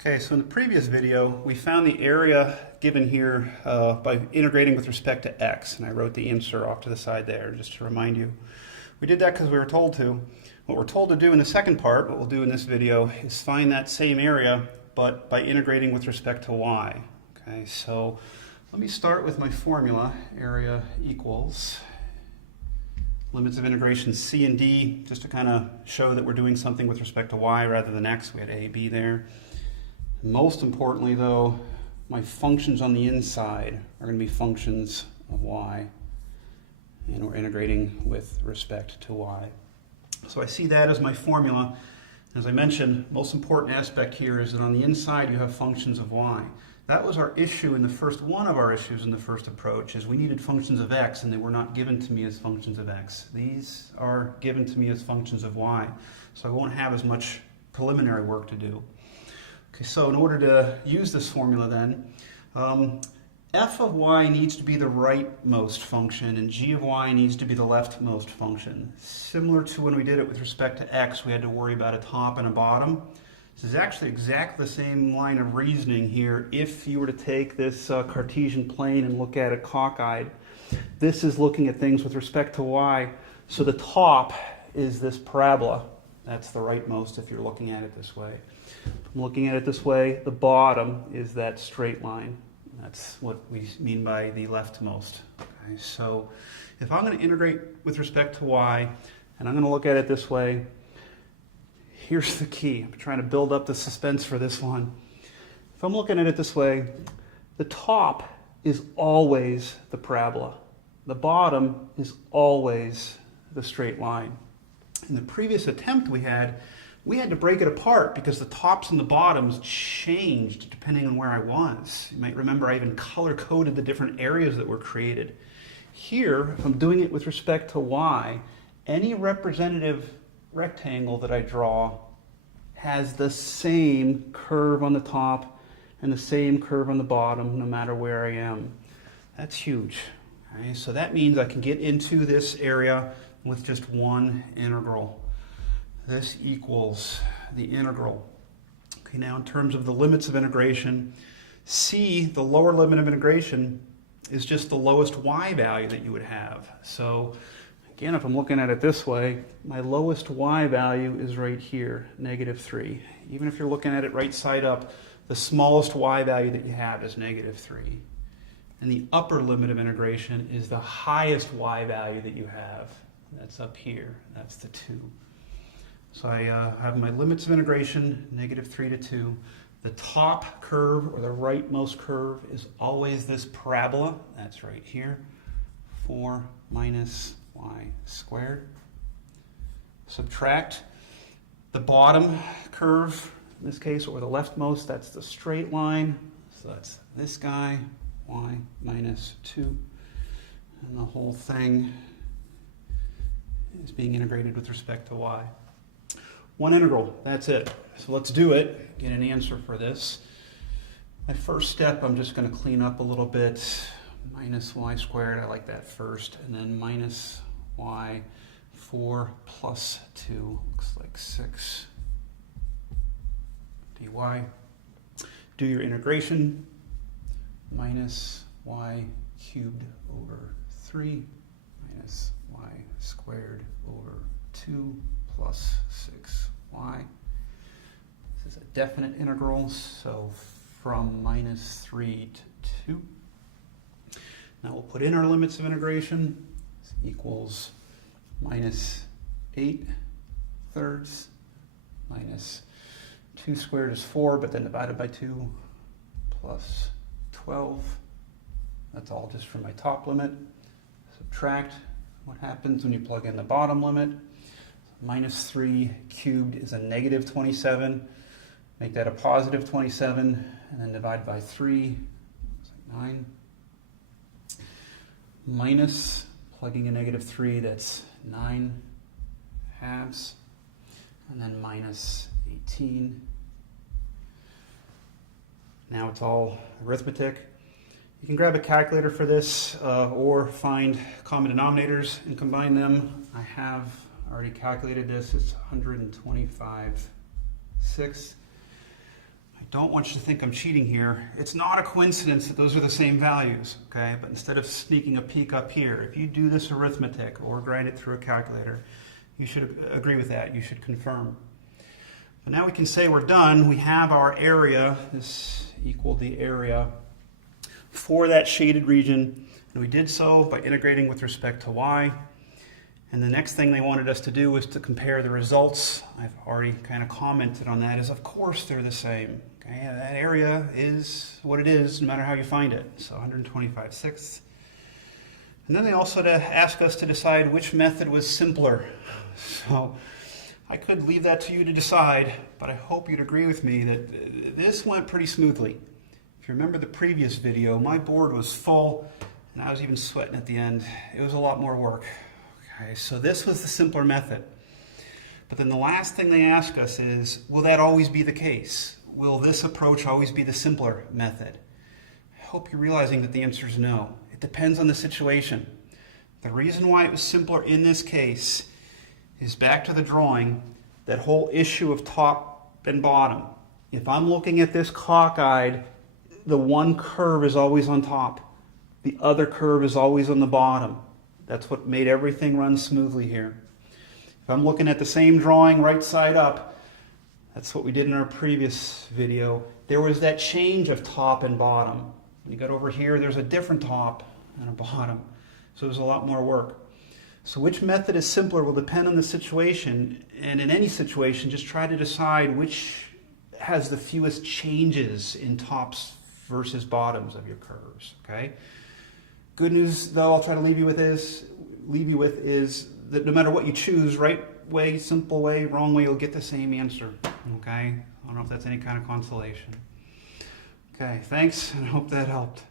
Okay, so in the previous video, we found the area given here by integrating with respect to x, and I wrote the answer off to the side there just to remind you. We did that because we were told to. What we're told to do in the second part, what we'll do in this video, is find that same area, but by integrating with respect to y. Okay, so let me start with my formula. Area equals limits of integration c and d, just to kind of show that we're doing something with respect to y rather than x. We had a, b there. Most importantly, though, my functions on the inside are going to be functions of y, and we're integrating with respect to y. So I see that as my formula. As I mentioned, most important aspect here is that on the inside you have functions of y. That was our issue in the first one of our issues in the first approach, is we needed functions of x and they were not given to me as functions of x. These are given to me as functions of y, so I won't have as much preliminary work to do. Okay, so in order to use this formula then, f of y needs to be the rightmost function and g of y needs to be the leftmost function. Similar to when we did it with respect to x, we had to worry about a top and a bottom. This is actually exactly the same line of reasoning here if you were to take this Cartesian plane and look at it cockeyed. This is looking at things with respect to y, so the top is this parabola. That's the rightmost if you're looking at it this way. If I'm looking at it this way, the bottom is that straight line. That's what we mean by the leftmost. Okay, so if I'm going to integrate with respect to y, and I'm going to look at it this way, here's the key. I'm trying to build up the suspense for this one. If I'm looking at it this way, the top is always the parabola. The bottom is always the straight line. In the previous attempt we had to break it apart because the tops and the bottoms changed depending on where I was. You might remember I even color-coded the different areas that were created. Here, if I'm doing it with respect to y, any representative rectangle that I draw has the same curve on the top and the same curve on the bottom no matter where I am. That's huge. Okay, so that means I can get into this area with just one integral. This equals the integral. Okay, now in terms of the limits of integration, c, the lower limit of integration, is just the lowest y value that you would have. So again, if I'm looking at it this way, my lowest y value is right here, -3. Even if you're looking at it right side up, the smallest y value that you have is -3. And the upper limit of integration is the highest y value that you have. That's up here. That's the 2. So I have my limits of integration, -3 to 2. The top curve, or the rightmost curve, is always this parabola. That's right here, 4 minus y squared. Subtract the bottom curve, in this case, or the leftmost, that's the straight line. So that's this guy, y minus 2. And the whole thing is being integrated with respect to y. One integral, that's it. So let's do it, get an answer for this. My first step, I'm just going to clean up a little bit. Minus y squared, I like that first. And then minus y, 4 plus 2, looks like 6 dy. Do your integration. Minus y cubed over 3 minus y squared over 2 plus 6y. This is a definite integral, so from -3 to 2. Now we'll put in our limits of integration. This equals -8 thirds minus 2 squared is 4, but then divided by 2 plus 12. That's all just for my top limit. Subtract what happens when you plug in the bottom limit. -3 cubed is a -27. Make that a +27, and then divide by 3. It's like 9. Minus, plugging in -3, that's 9 halves. And then minus 18. Now it's all arithmetic. You can grab a calculator for this or find common denominators and combine them. I have already calculated this. It's 125/6. I don't want you to think I'm cheating here. It's not a coincidence that those are the same values, okay? But instead of sneaking a peek up here, if you do this arithmetic or grind it through a calculator, you should agree with that. You should confirm. But now we can say we're done. We have our area. This equaled the area for that shaded region. And we did so by integrating with respect to y. And the next thing they wanted us to do was to compare the results. I've already kind of commented on that, is of course they're the same. Okay? That area is what it is no matter how you find it. So 125/6. And then they also asked us to decide which method was simpler. So I could leave that to you to decide, but I hope you'd agree with me that this went pretty smoothly. If you remember the previous video, my board was full and I was even sweating at the end. It was a lot more work. Okay, so this was the simpler method. But then the last thing they ask us is, will that always be the case? Will this approach always be the simpler method? I hope you're realizing that the answer is no. It depends on the situation. The reason why it was simpler in this case is back to the drawing, that whole issue of top and bottom. If I'm looking at this cockeyed, the one curve is always on top. The other curve is always on the bottom. That's what made everything run smoothly here. If I'm looking at the same drawing right side up, that's what we did in our previous video. There was that change of top and bottom. When you got over here, there's a different top and a bottom. So there's a lot more work. So which method is simpler will depend on the situation. And in any situation, just try to decide which has the fewest changes in tops versus bottoms of your curves, okay? Good news, though, I'll try to leave you with is that no matter what you choose, right way, simple way, wrong way, you'll get the same answer, okay? I don't know if that's any kind of consolation. Okay, thanks, and I hope that helped.